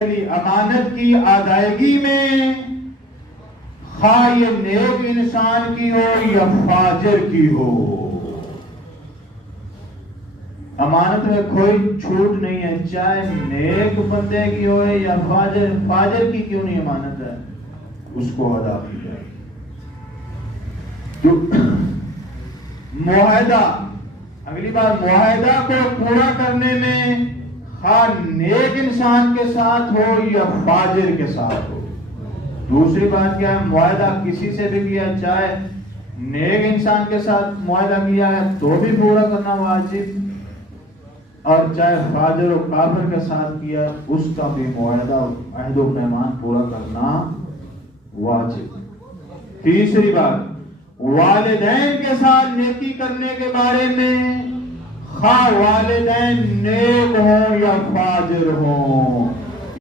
अमानत की अदायगी में खा ये नेक इंसान की हो या फाजिर की हो, अमानत में कोई छूट नहीं है, चाहे नेक बंदे की हो या फाजिर। फाजिर की क्यों नहीं अमानत है, उसको अदा की जाए। तो मुआहदा, अगली बार मुआहदा को पूरा करने में खा नेक इंसान के साथ हो या फाजिर के साथ हो। दूसरी बात क्या है, मुआहदा किसी से भी किया, चाहे नेक इंसान के साथ मुआहदा किया है तो भी पूरा करना वाजिब, और चाहे फाजिर और काफिर के साथ किया उसका भी मुआहदा अहद व पैमान पूरा करना वाजिब। तीसरी बात, वालिदैन के साथ नेकी करने के बारे में खा वालिदैन नेक हो या फाजिर हो,